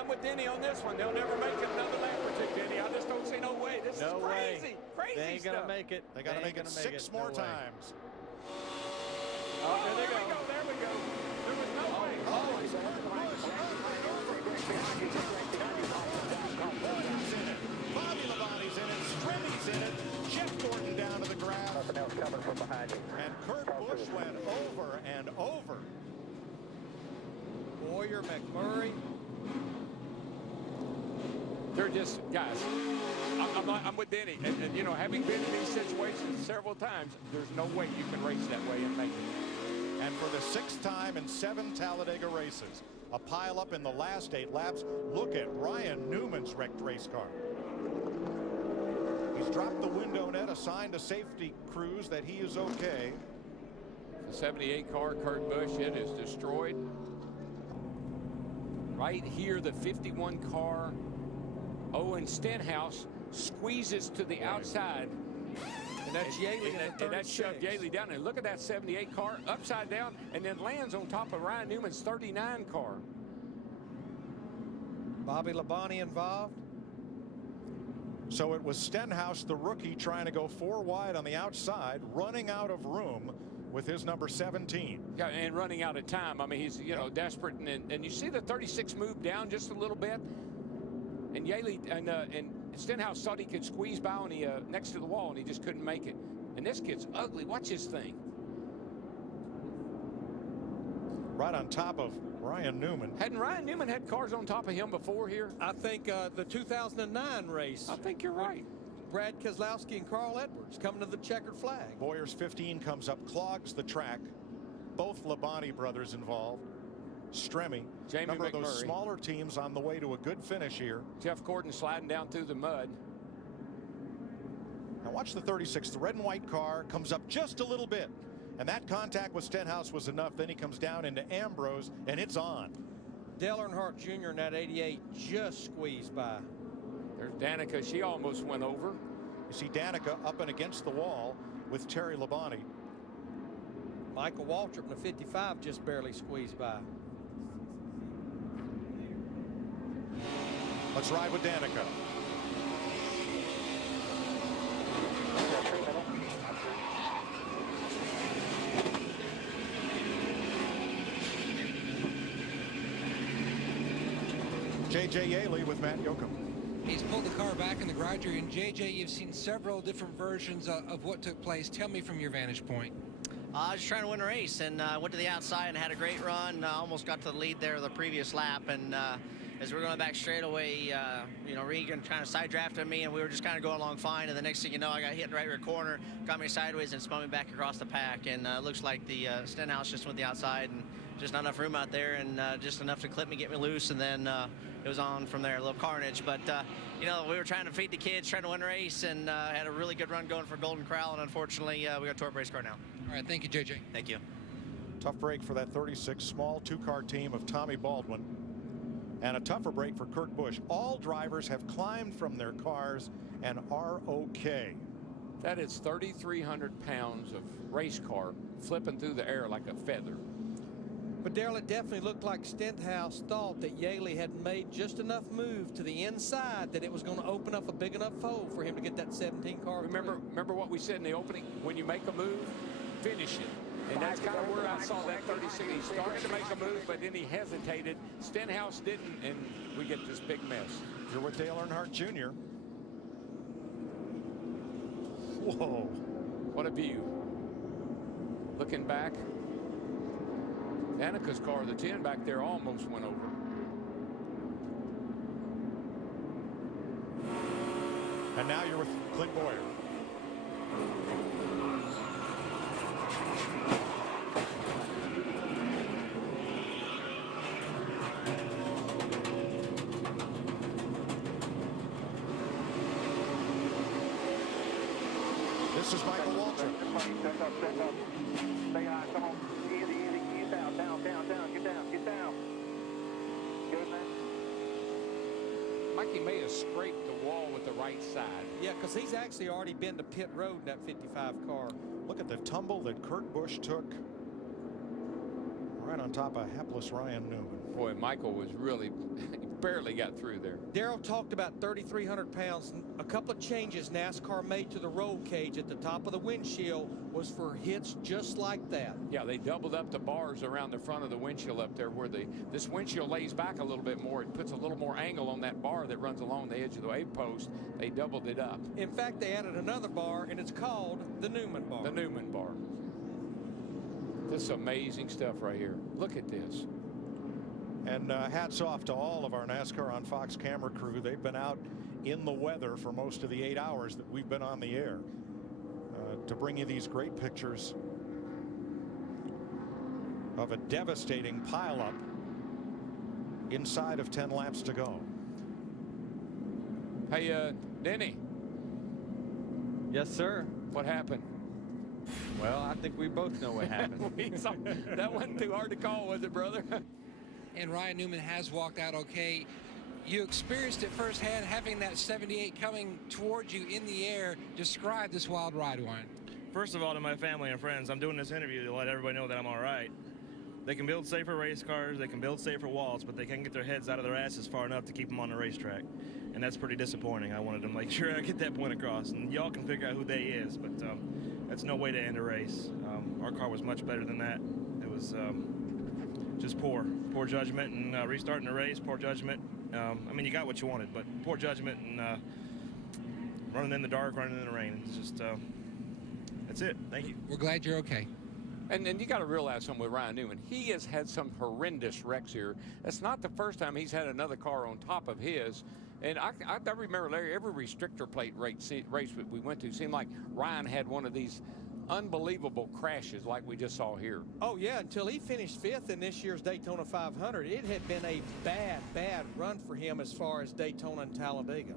I'm with Denny on this one. They'll never make it another lap or two, Denny. I just don't see no way. This is crazy. Crazy They ain't stuff. gonna make it. They got to make it 6 more times. Oh, there we go. There we go. There was no way. Busch in it. Bobby Labonte's in it. Stremmy's in it. Jeff Gordon down to the ground. Nothing else coming from behind you. And Kurt Busch went over and over. Boyer, McMurray. They're just, guys, I'm with Denny. And, you know, having been in these situations several times, there's no way you can race that way and make it. And for the 6th time in 7 Talladega races, a pileup in the last 8 laps. Look at Ryan Newman's wrecked race car. He's dropped the window net, assigned a safety cruise that he is okay. The 78 car, Kurt Busch, it is destroyed. Right here, the 51 car, Owen Stenhouse, squeezes to the outside. And that's Yaley. And that shoved Yaley down. And look at that 78 car upside down and then lands on top of Ryan Newman's 39 car. Bobby Labonte involved. So it was Stenhouse, the rookie, trying to go 4 wide on the outside, running out of room with his number 17. Yeah, and running out of time. I mean, he's, you know, desperate. And you see the 36 move down just a little bit. And Yaley and Stenhouse thought he could squeeze by on the next to the wall, and he just couldn't make it. And this kid's ugly. Watch this thing. Right on top of Ryan Newman. Hadn't Ryan Newman had cars on top of him before here? I think the 2009 race. I think you're right. Brad Keselowski and Carl Edwards coming to the checkered flag. Boyer's 15 comes up, clogs the track. Both Labonte brothers involved. Stremme, Jamie number of those McMurray. smaller teams on the way to a good finish here. Jeff Gordon sliding down through the mud. Now watch the 36. The red and white car comes up just a little bit. And that contact with Stenhouse was enough. Then he comes down into Ambrose, and it's on. Dale Earnhardt Jr. in that 88 just squeezed by. There's Danica. She almost went over. You see Danica up and against the wall with Terry Labonte. Michael Waltrip in the 55 just barely squeezed by. Let's ride with Danica. J.J. Yaley with Matt Yoakum. He's pulled the car back in the garage area, and JJ, you've seen several different versions of what took place. Tell me from your vantage point. I was just trying to win a race, and went to the outside and had a great run. Almost got to the lead there the previous lap, and as we were going back straight away, you know, Regan trying to side drafted me, and we were just kind of going along fine. And the next thing you know, I got hit in the right rear corner, got me sideways, and spun me back across the pack. And looks like the Stenhouse just went the outside, and just not enough room out there, and just enough to clip me, get me loose, and then it was on from there, a little carnage. But you know, we were trying to feed the kids, trying to win a race, and had a really good run going for Golden Corral, and unfortunately, we got a torp race car now. All right, thank you, JJ. Thank you. Tough break for that 36 small 2-car team of Tommy Baldwin, and a tougher break for Kurt Busch. All drivers have climbed from their cars and are okay. That is 3,300 pounds of race car flipping through the air like a feather. But Darrell, it definitely looked like Stenhouse thought that Yaley had made just enough move to the inside that it was going to open up a big enough hole for him to get that 17 car. Remember what we said in the opening? When you make a move, finish it. And that's kind of where I saw that 36. He started to make a move, but then he hesitated. Stenhouse didn't, and we get this big mess. You're with Dale Earnhardt Jr. Whoa. What a view. Looking back. Danica's car, the 10 back there, almost went over. And now you're with Clint Boyer. This is Michael Waltrip. Stay high. Come on. Easy. Get down. Get down. Good, man. Mikey may have scraped the wall with the right side. Yeah, because he's actually already been to pit road in that 55 car. Look at the tumble that Kurt Busch took right on top of hapless Ryan Newman. Boy, Michael was really, he barely got through there. Darrell talked about 3,300 pounds. A couple of changes NASCAR made to the roll cage at the top of the windshield was for hits just like that. Yeah, they doubled up the bars around the front of the windshield up there where this windshield lays back a little bit more. It puts a little more angle on that bar that runs along the edge of the wave post. They doubled it up. In fact, they added another bar, and it's called the Newman bar. The Newman bar. This is amazing stuff right here. Look at this. And hats off to all of our NASCAR on Fox camera crew. They've been out in the weather for most of the 8 hours that we've been on the air to bring you these great pictures of a devastating pileup inside of 10 laps to go. Hey, Denny. Yes, sir. What happened? Well, I think we both know what happened. That wasn't too hard to call, was it, brother? And Ryan Newman has walked out okay. You experienced it firsthand, having that 78 coming towards you in the air. Describe this wild ride, Ryan. First of all, to my family and friends, I'm doing this interview to let everybody know that I'm all right. They can build safer race cars, they can build safer walls, but they can't get their heads out of their asses far enough to keep them on the racetrack. And that's pretty disappointing. I wanted to make sure I get that point across. And y'all can figure out who they is, but that's no way to end a race. Our car was much better than that. It was just poor judgment and restarting the race, poor judgment. I mean, you got what you wanted, but poor judgment and running in the dark, running in the rain. It's just, that's it. Thank you. We're glad you're okay. And you got to realize something with Ryan Newman. He has had some horrendous wrecks here. That's not the first time he's had another car on top of his. And I remember, Larry, every restrictor plate race we went to seemed like Ryan had one of these unbelievable crashes like we just saw here. Oh, yeah, until he finished 5th in this year's Daytona 500. It had been a bad run for him as far as Daytona and Talladega.